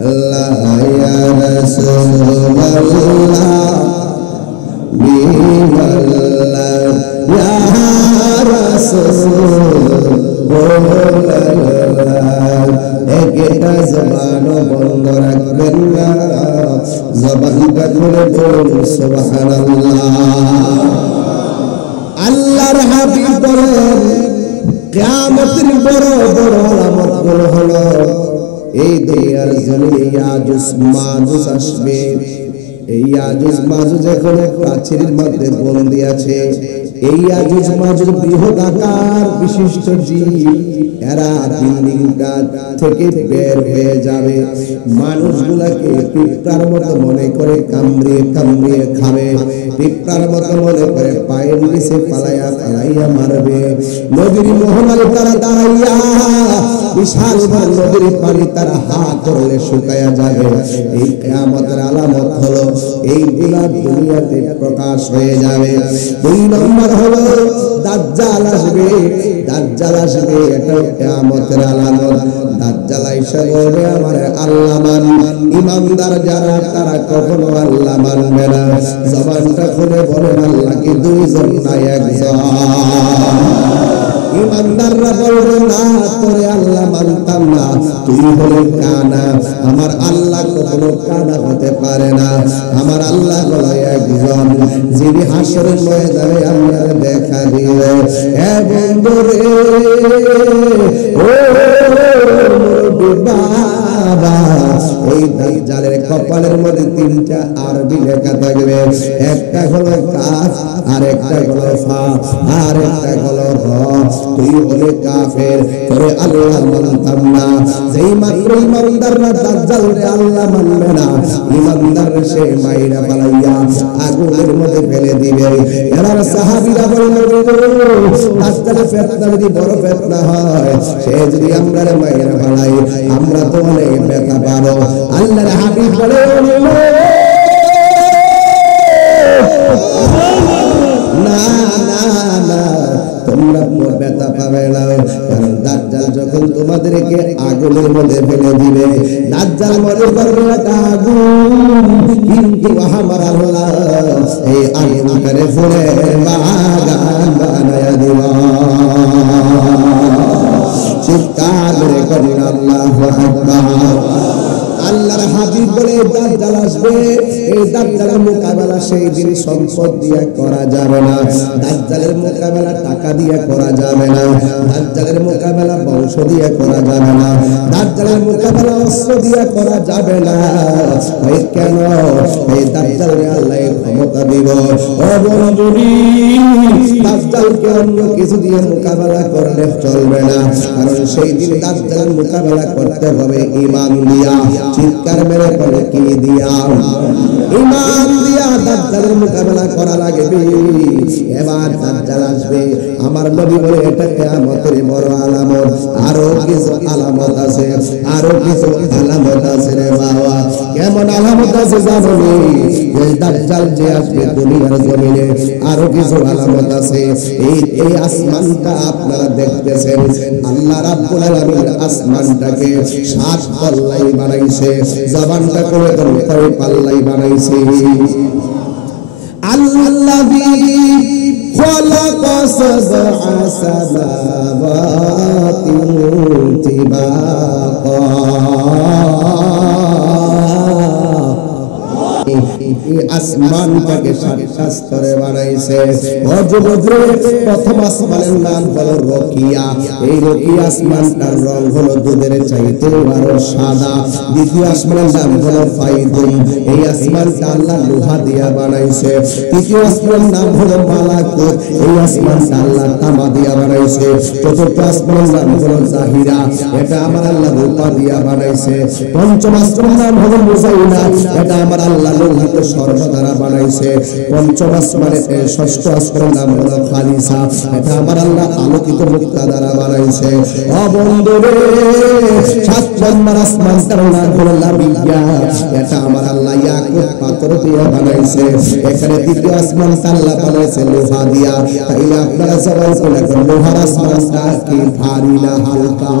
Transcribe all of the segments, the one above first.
আল্লাহ ইয়া রাসূলুল্লাহ বিল্লাহ ইয়া রাসূলুল্লাহ একটা জবান বন্ধ রাখবেন না জবানটা খুলে বলুন সুবহানাল্লাহ আল্লাহর হাবিব বলেন কিয়ামতের বড় বড় আলামতগুলো হলো এই দুনিয়ার জমিনে ইয়াজুজ মাজুজ আসবে এই ইয়াজুজ মাজুজ এখন প্রাচীরের মধ্যে বন্দী আছে এই ইয়াজুজ মাজুজ বৃহৎ আকার বিশিষ্ট জীব এরা বিল্ডিংটা থেকে বের হয়ে যাবে মানুষগুলোকে পিঁপড়ার মতো মনে করে কামড়িয়ে কামড়িয়ে খাবে পিঁপড়ার মতো মনে করে পায়ের নিচে পালাইয়া পালাইয়া মারবে নদীর মোহনায় তারা দাঁড়াইয়া বিশাল নদীর পানি তারা হাত ধরলে শুকায়া যাবে এই কিয়ামতের আলামত হলো এইগুলা দুনিয়াতে প্রকাশ হয়ে যাবে দুই নম্বর হলো দাজ্জাল আসবে এটা কিয়ামতের আলামত দাজ্জাল আইসা বলবে আমার আল্লাহ মান ঈমানদার যারা তারা কখনো আল্লাহ মানবে না জবানটা খুলে বলেন আল্লাহ কি দুইজন না একজন ঈমানদাররা বলবে না তোরে আল্লাহ মানতাম না তুই হলে কানা আমার আল্লাহ কখনো কানা হতে পারে না আমার আল্লাহ হলো একজন যিনি হাসরের ময়দানে আমরা দেখা দিবে হে বন্ধু রে ও বাবা এই দাজ্জালের কপালের মধ্যে তিনটা আরবি লেখা থাকবে একটা হলো কাফ আর একটা হলো ফা আর একটা হলো র তুই বলে কাফের তোরে আল্লাহ মানতাম না যেই মাত্র ঈমানদাররা দাজ্জালরে আল্লাহ মানবে না ঈমানদার সে মাইরা পালাইয়া আগুনের মধ্যে ফেলে দিবে এবার সাহাবীরা বললেন দাজ্জালের ফিতনা যদি বড় ফিতনা হয় সে যদি আমরারে মাইরা পালাই আমরা তো অনেক ব্যথা পাবো আল্লাহর হাবিব বলে না না না তোমরা ব্যথা পাবে না কারণ দাজ্জাল যখন তোমাদেরকে আগুনের মধ্যে ফেলে দিবে দাজ্জাল মনে করবে আগুন কিন্তু আমার আল্লাহ এই আগুনটারে ফুলের বাগান বানায়া দিবা চিৎকার করে করেন আল্লাহু আকবার আল্লাহর হাবিব বলে দাজ্জাল আসবে এই দাজ্জালের মোকাবেলা সেই দিন সম্পদ দিয়ে করা যাবে না দাজ্জালের মোকাবেলা টাকা দিয়ে করা যাবে না দাজ্জালের মোকাবেলা বংশ দিয়ে করা যাবে না দাজ্জালের মোকাবেলা অস্ত্র দিয়ে করা যাবে না এই কেন এই দাজ্জালকে আল্লাহ ক্ষমতা দিব ও বন্ধুরি দাজ্জালকে অন্য কিছু দিয়ে মোকাবেলা করলে চলবে না কারণ সেই দিন দাজ্জালের মোকাবেলা করতে হবে ঈমান দিয়া চিৎকার মেরে বলে কি দিয়া ঈমান দিয়া দাজ্জালের মোকাবেলা করা লাগবে এবার দাজ্জাল আসবে আমার নবী বলে এটা কিয়ামতের বড় আলামত আরো কিছু আলামত আছে রে বাবা কেমন আলামত আছে জানো এই দাজ্জাল যে আসবে দুনিয়ার জমিনে আরো কিছু আলামত আছে এই আসমানটা আপনারা দেখতেছেন আল্লাহ রাব্বুল আলামিন আসমানটাকে 7 পাল্লাই বানাইছে জবানটা করে কয় পাল্লাই বানাইছে আল্লাযী খালাকা সাবআ সামাওয়াতিন তিবাকা আসমানটাকে 7টা স্তরে বানাইছে প্রথম আসমানের নাম হলো রকিয়া এই রকিয়া আসমানটার রং হলো দুধের চাইতে আরো সাদা দ্বিতীয় আসমানের নাম হলো ফাইদুন এই আসমানটা আল্লাহ লোহা দিয়া বানাইছে তৃতীয় আসমানের নাম হলো মালাকুত এই আসমানটা আল্লাহ তামা দিয়া বানাইছে চতুর্থ আসমানের নাম হলো জাহিরা এটা আমার আল্লাহ রূপা দিয়া বানাইছে পঞ্চম আসমানের নাম হলো মুজাইনা এটা আমার আল্লাহ লোহিত স্বর্ণ দ্বারা বানাইছে পঞ্চম আসমানের ষষ্ঠ আসমানের নাম হলো খালিসা এটা আমার আল্লাহ আলোকিত মুক্তা দ্বারা বানাইছে ও বন্ধুরে 7 নম্বর আসমানটার নাম হলো লাবিয়া এটা আমার আল্লাহ ইয়াকুত পাথর দিয়ে বানাইছে এখানে দ্বিতীয় আসমানটা আল্লাহ বানাইছে লোহা দিয়া তাই আপনারা সবাই বলেন লোহার আসমানটা কি ভারী না হালকা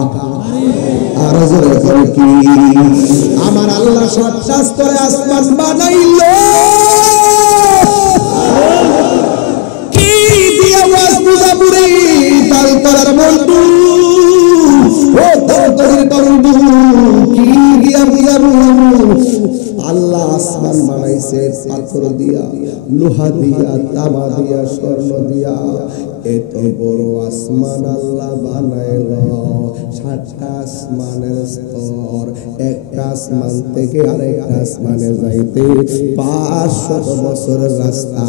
আর জোরে করে কি? আমার আল্লাহ 7টা স্তরে আসমান বানাইলো কি দিয়ে ওয়াজ বুঝাবুরে তাল তলার বন্ধু ও তরির বন্ধু কি দিয়া বুঝাবু? আল্লাহ আসমান বানাইছে পাথর দিয়া, লোহা দিয়া, তামা দিয়া, স্বর্ণ দিয়া। এত বড় আসমান আল্লাহ বানাইলো। 7টা আসমানের স্তর, একটা আসমান থেকে আরেকটা আসমানে যাইতে 500 বছর রাস্তা।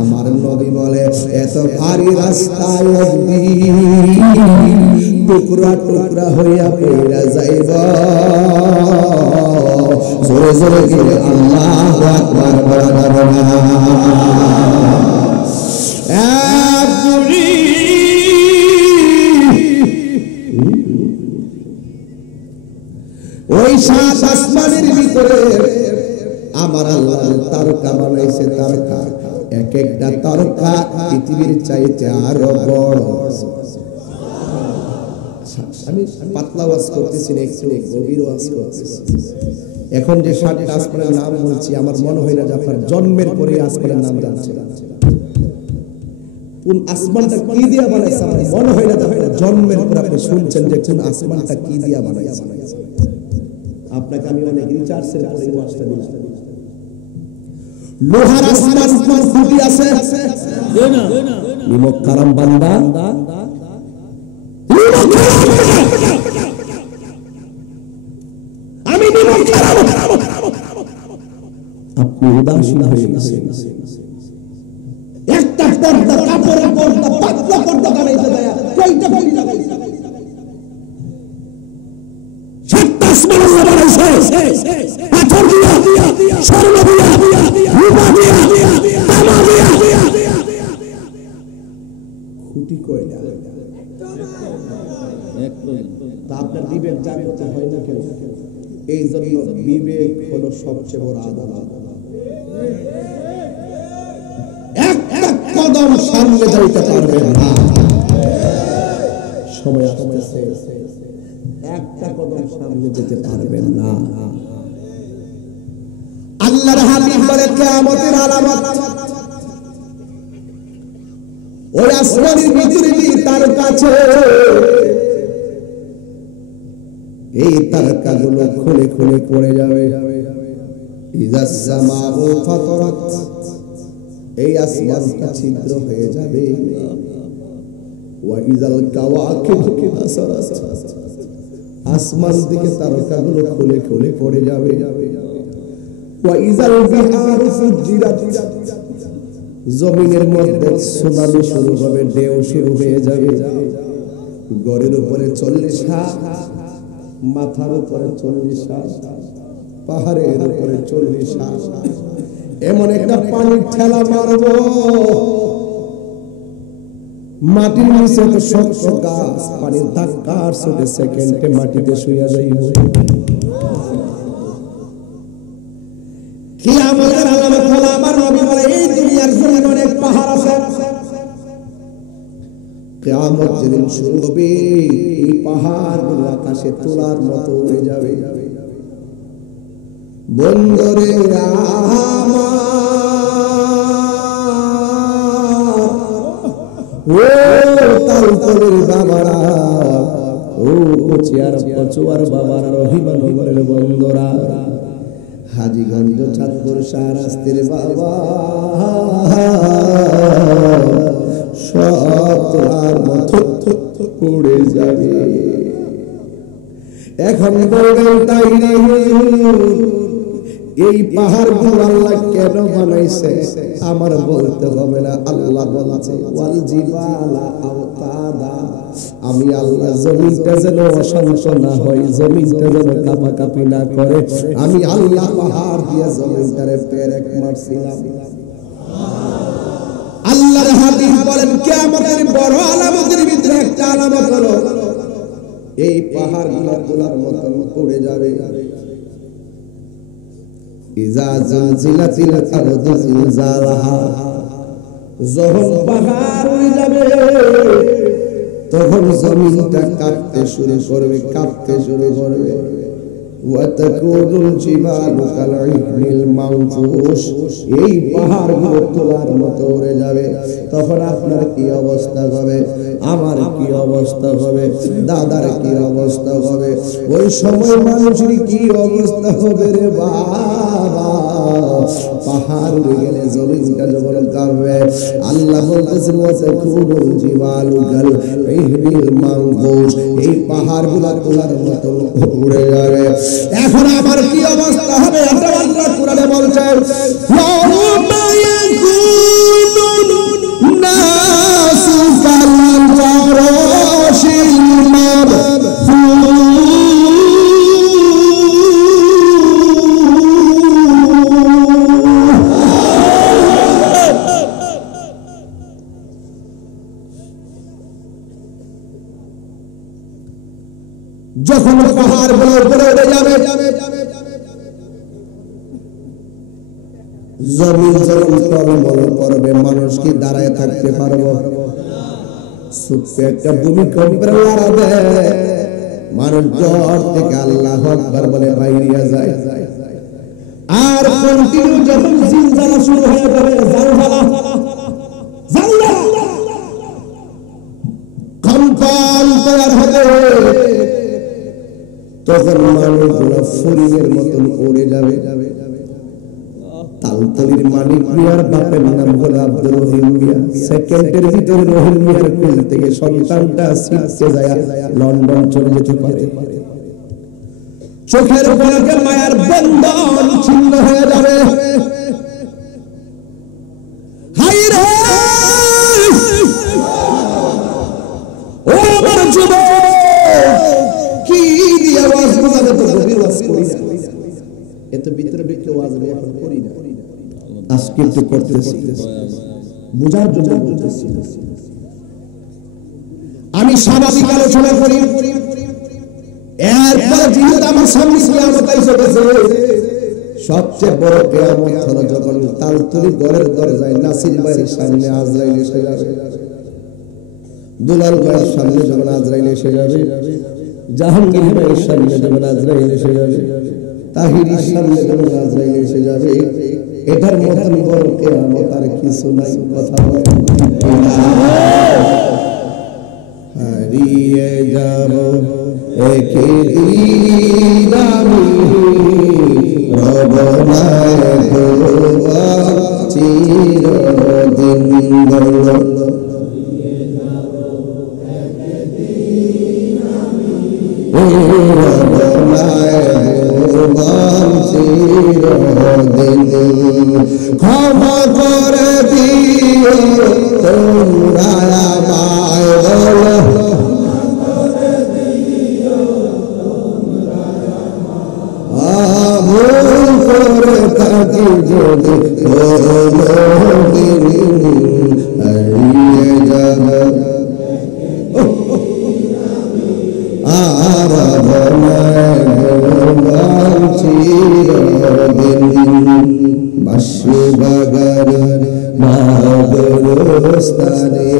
আমার নবী বলে এত ভারী রাস্তায় একদিন টুকরা টুকরা হইয়া পড়া যাইব। জোরে জোরে গেলে আল্লাহু আকবার বলা যাবে না। ওই 7 আসমানের ভিতরে আমার আল্লাহ তারকা বানাইছে। তারকা, এক একটা তারকা পৃথিবীর চাইতে আরো বড়। আমি পাতলা ওয়াজ করতেছি না, একটু গভীর ওয়াজ করতেছি। এখন যে 7টা আসমানের নাম বলছি, আমার মনে হয় না যে আপনার জন্মের পরে আসমানের নাম জানছেন। কোন আসমানটা কি দিয়া বানাইছে আমার মনে হয় না যে আপনার জন্মের পরে আপনি শুনছেন যে কোন আসমানটা কি দিয়া বানাইছে। আপনাকে আমি অনেক রিসার্চের পরে ওয়াজটা দিলাম। লোহার আসমান কোন খুঁটি আছে? না নিমক কারাম বান্দা আমি নিমক কারাম। আপনি উদাসীন হয়ে গেছেন। একটা পর্দা, কাপড়ের পর্দা, পাতলা পর্দা বানাইতে দেয়া কয়টা খুঁটি লাগাইছে? 7টা আসমান আল্লাহ বানাইছে। পাথর দিয়া, স্বর্ণ দিয়া, রূপা দিয়া, তামা দিয়া। খুঁটি কয়টা? তা আপনার বিবেক জাগ্রত হয় না কেন? এই জন্য বিবেক হলো সবচেয়ে বড় আদালত। একটা কদম সামনে যাইতে পারবেন না। সময় আসতেছে, একটা কদম সামনে যেতে পারবেন না। আল্লাহর হাবিব বলে কিয়ামতের আলামত ওই আসমানের ভিতরে তার কাছে এই তারকাগুলো খুলে খুলে পড়ে যাবে। ইজাস সামাউ ফাতারাত, এই আসমানটা ছিদ্র হয়ে যাবে। ওয়া ইজাল কাওয়াকিবু ইনসারাত, আসমান থেকে তারকাগুলো খুলে খুলে পড়ে যাবে। ওয়া ইজাল বিহারু ফুজিরাত, জমিনের মধ্যে সুনামি শুরু হবে, ঢেউ শুরু হয়ে যাবে। গড়ের উপরে 40 হাত, মাথার উপরে 40 হাত, পাহাড়ের উপরে 40 হাত। এমন একটা পানির ঠেলা মারব, মাটির নিচে তো শক্ত গাছ, পানির ধাক্কা আর ছোট সেকেন্ডে মাটিতে শুয়ে যাইব। কিয়ামতের আলামত হলো আমার নবী বলে এই দুনিয়ার জমিনে অনেক পাহাড় আছে। কিয়ামত যেদিন শুরু হবে এই পাহাড়গুলো আকাশে তোলার মতো উড়ে যাবে। বন্দরে ও তালতলের বাবারা, ও কচুয়ার বাবারা, রহিমানগরের বন্দরা, হাজীগঞ্জ, চাঁদপুর, শাহরাস্তির বাবা, সব তোলার মতো উড়ে যাবে। এখন বলবেন তাই রে এই পাহাড়গুলো আল্লাহ কেন বানাইছে? আমার বলতে হবে না, আল্লাহ বলেছে ওয়াল জিবালা আওতাদা, আমি আল্লাহ জমিনটা যেন অশান্ত না হয়, জমিনটা যেন কাঁপাকাঁপি না করে, আমি আল্লাহ পাহাড় দিয়ে জমিনটারে পেরেক মারছিলাম। আল্লাহর হাবিব বলেন কিয়ামতের বড় আলামতের ভিতরে একটা আলামত হলো এই পাহাড়গুলো তোলার মতন পড়ে যাবে। ইজা জালজিলাতিল আরদু জিলজালাহা, যখন পাহাড় উড়ে যাবে তখন জমিনটা কাঁপতে শুরু করবে, কাঁপতে শুরু করবে। ওয়াতাকুনুল জিবালু কালইহনিল মানফুস, এই পাহাড়গুলো তোলার মতো উড়ে যাবে। তখন আপনার কি অবস্থা হবে, আমার কি অবস্থা হবে, দাদার কি অবস্থা হবে, ওই সময় মানুষের কি অবস্থা হবে রে বাবা। পাহাড় উড়ে গেলে জমিনটা যখন কাঁপবে, আল্লাহ বলতেছেন ওয়াতাকুনুল জিবালু কালইহনিল মানফুস, এই পাহাড়গুলো তোলার মতো উড়ে যাবে। এখন আমার কি অবস্থা হবে, এটা আল্লাহ কোরআনে বলছেন, ইয়াউমা ইয়াকুনুন নাসু কাল ফারাশিল মাবথুস। যখন পাহাড় গুলো উপরে উঠে যাবে, জমিন যখন টলমল করবে, মানুষ কি দাঁড়ায় থাকতে পারবো? ছোট্ট একটা ভূমিকম্পের লড়াবে, মানুষ জ্বর থেকে আল্লাহু আকবার বলে বাইরিয়া যায়। আর কন্টিনিউ যখন জিলজালা শুরু হয়ে যাবে, কম্পন তৈরি হবে, তখন মানুষগুলো ফরিনের মতন উড়ে যাবে। তালতলির মানিক মিয়ার বাপের নাম হলো আব্দুর রহিম মিয়া। সেকেন্ডের ভিতরে রহিম মিয়ার কোল থেকে সন্তানটা ছিটকে যায় লন্ডন চলে যেতে পারে। চোখের পলকে মায়ের বন্ধন ছিন্ন হয়ে যাবে। হাই রে ও আমার যুবক, কি দিয়ে আওয়াজ বোঝাবে? তো গভীর আওয়াজ করি না, এত ভিতরে ভিতরে আওয়াজ আমি এখন করি না, আজকে একটু করতেছি, বোঝার জন্য বলতেছি। আমি স্বাভাবিক আলোচনা করি, এরপর যেহেতু আমার সামনে কিয়ামত এসে গেছে, সবচেয়ে বড় কিয়ামত হলো যখন তালতলি ঘরের দরজায় নাসির ভাইয়ের সামনে আজরাইল এসে যাবে, দুলাল ভাইয়ের সামনে যখন আজরাইল এসে যাবে, জাহাঙ্গীর ভাইয়ের সামনে যখন আজরাইল এসে যাবে, তাহিরির সামনে যখন আজরাইল এসে যাবে, এটার মতন বড় কিয়ামত আর কিছু নাই। কথা বলেন হারিয়ে যাব একদিন আমি, রব নাই গোবা চিরদিন বলো। ক্ষমা করে দিও তোমরা আমায়, বলো ভুল করে থাকি যদি হারিয়ে যাব আর বাসি বাগান মাদরস্তানে,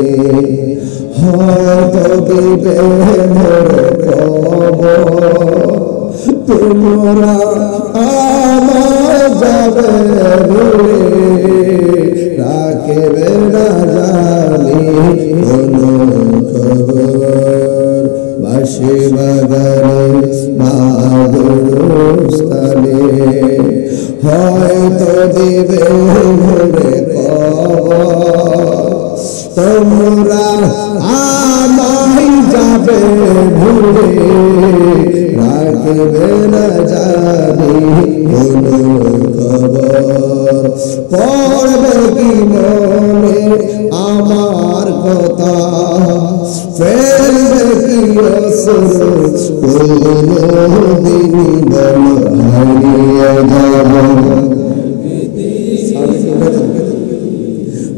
হয়তো দিবে মোর খবর, তোমরা আমার যাবে ভুলে, রাখবে না জানি কোনো খবর। বাসি বাগানে মাদরস্তানে, হয়তো দিবে মোরে খবর, তোমরা আমায় যাবে ভুলে, রাখবে না জানি কোনো খবর। পড়বে কি মনে আমার কথা, ফেলবে কি অসুর কোনদিন বলো হারিয়ে যাব।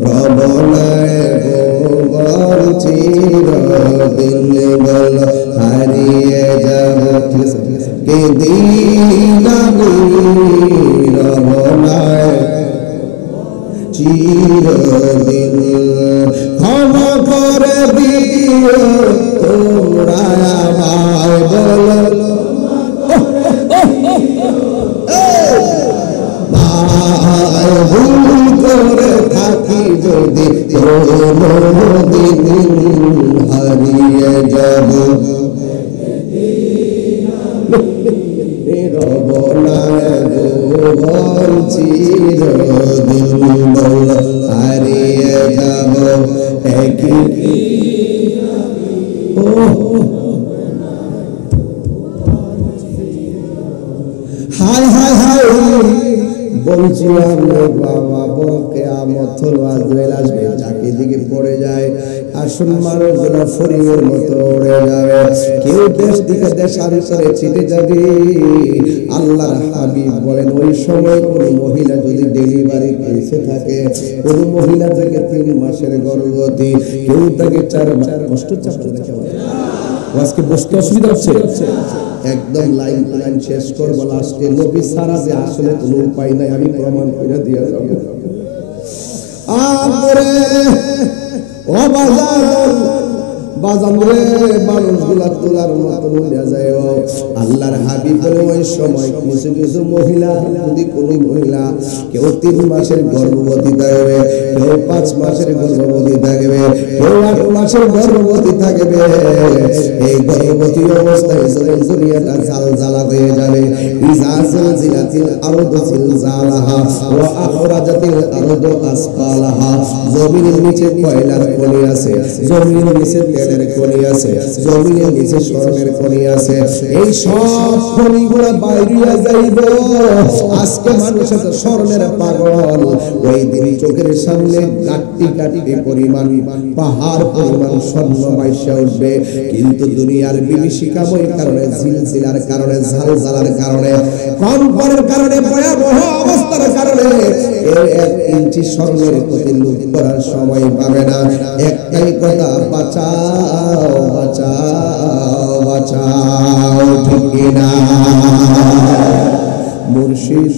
রব নাই গোবর চিরদিন বলো হারিয়ে যাব। কে দিন আমি রব নাই চিরদিন, ক্ষমা করে দিও না ভুবন চিরদিন বল হারিয়ে যাব একই হায় হায় হায় বলছিলাম বাবা বড় কিয়ামত হলো আজরাইল আসবে যাকে দিকে পড়ে যায় আসল মানুষগুলো ফড়িংয়ের মতো উড়ে যাবে কেউ দেশ দিকে দেশান্তরে ছিটে যাবে আল্লাহর হাবিব বলেন ওই সময় কোন মহিলা যদি ডেলিভারি কেসে থাকে কোন মহিলা থেকে 3 মাসের গর্ভবতী কেউ তাকে 4 মাস কষ্ট চাপতে দেখে আজকে বসতে অসুবিধা হচ্ছে একদম লাইন শেষ করবো লাস্টে নবী সারা যে আসলে কোনো উপায় নাই আমি প্রমাণ করে দিয়ে যাবো আমরে ও বাজান রে মানুষগুলা তোলার মতন হয়ে যায় আল্লাহর হাবিব বলে ওই সময় কিছু কিছু মহিলা যদি কোনো মহিলা কেউ 3 মাসের গর্ভবতী থাকবে কেউ 5 মাসের গর্ভবতী থাকবে কেউ 8 মাসের গর্ভবতী থাকবে এই গর্ভবতী অবস্থায় যখন দুনিয়াটা জালজালা হয়ে যাবে ইজা জিলজিলাতিল আরদু জিলজালাহা ওয়া আখরাজাতিল আরদু আসফালাহা জমিনের নিচে কয়লার খনি আছে জমিনের নিচে তেলের খনি আছে জমিনের নিচে স্বর্ণের খনি আছে এই সব খনিগুলো বাইরিয়া যাইব আজকে মানুষের স্বর্ণের পাগল ওই দিন চোখের সামনে কাটি কাটি পরিমাণ পাহাড় পরিমাণ স্বর্ণ বাইসা উঠবে কিন্তু দুনিয়ার বিভীষিকাময় কারণে জিলজিলার কারণে ঝালঝালার কারণে কম্পনের কারণে ভয়াবহ অবস্থার কারণে এর 1 ইঞ্চি স্বর্ণের প্রতি লুট করার সময় পাবে না একটাই কথা বাঁচাও বাঁচাও বাঁচাও ঠিক না মুর্শিদ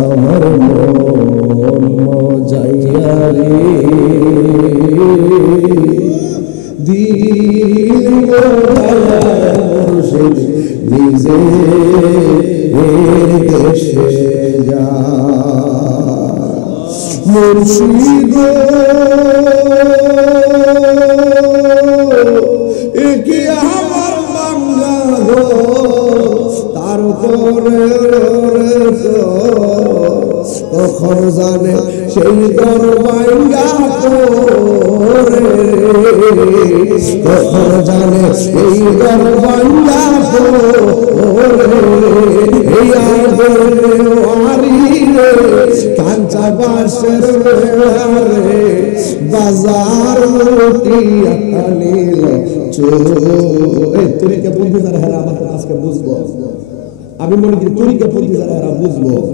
আমার মন মজাইয়া রে দিল মজাইয়া মুর্শিদ নিজে দেশে যা মুর্শিদ একে আমার বাংলা গো তার উপরে কখন জানে সেই দরবাইয়া করে কখন জানে সেই দরবাইয়া করে এই আরি রে কাঞ্চা বাসের রে বাজার লুটিয়া নিল এই তরিকা বন্ধু যারা আজকে বুঝবো আমি মনে করি তরিকা বন্ধু যারা বুঝবো